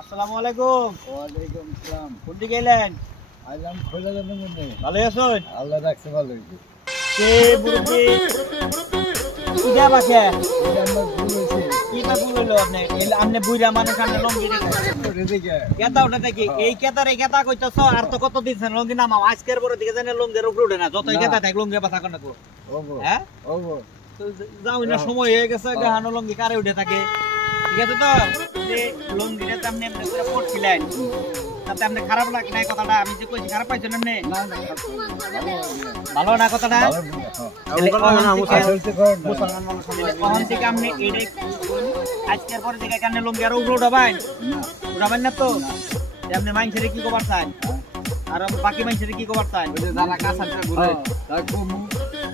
আসসালামু আলাইকুম। ওয়ালাইকুম আসসালাম। কোনটি গেলেন? আইলাম খোলা যাবেন মনে। ভালো আছেন? আল্লাহ রাখছে ভালো হইছে। কে বুড়ি ইডা বাসে এটা আমার ভুল হইছে। কি বা ভুল হলো আপনি? আপনি বুইরা মানুষ আপনি লঙ্গি করে দেখে কেতা উঠে দেখি এই কেতারে কেতা কইতাছ আর তো কত দিন লঙ্গি নামাও আজকের পরে দিকে জানে লঙ্গির উপরে উঠে না যতই কেতা থাক লঙ্গি পাতা কোন রাখবো। ওগো হ্যাঁ ওগো তো যাও না সময় হয়ে গেছে গাহানো লঙ্গি কারে উঠে থাকে ঠিক আছে তো যে লঙ্গিটা তো আপনি এমনি করে পড়ছিলেন তাতে আপনি খারাপ লাগে নাই কথাটা আমি যে কইছি খারাপ পাইছেন আপনি না না ভালো না কথাটা মুসলমান মানুষ কখন থেকে আপনি এটাই আজকের পরে থেকে কেন লঙ্গি আর উপরে উঠাবেন উঠাবেন না তো আপনি মানুষের কি খবর চান আর বাকি মানুষের কি খবর চান যারা কাছাটা ঘুরে তাকো মু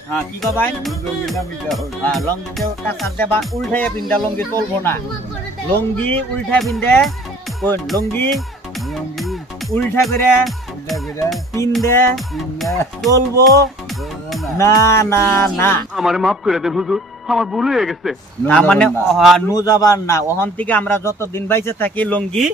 হ্যাঁ কি কবাইন লঙ্গি নামি দাও হ্যাঁ লঙ্গিতে কাছাতে বা উল্টাইয়া পিন্দা লঙ্গি চলবো না লঙ্গি উল্টায় পিন্দে কোন লঙ্গি লঙ্গি উল্টা করে উল্টা করে পিন্দে পিন্না চলবো বলবো না না না আমারে মাফ করে দেন হুজুর, আমার ভুল হয়ে গেছে। তার মানে নু যাবার না ওখান থেকে আমরা যতদিন বাইচে থাকি লঙ্গি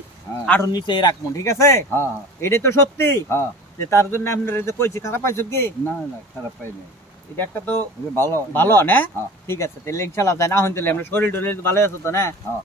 আরো নিচে রাখবো ঠিক আছে হ্যাঁ এটাই তো সত্যি হ্যাঁ যে তার জন্য আপনার এই যে কইছি খারাপ পাইছো কি না না খারাপ পাইনি এটা একটা তো ভালো ভালো না হ্যাঁ ঠিক আছে তাহলে ইনশাআল্লাহ যাই না হইলে আমরা শরীর টরীর ভালো আছো তো না হ্যাঁ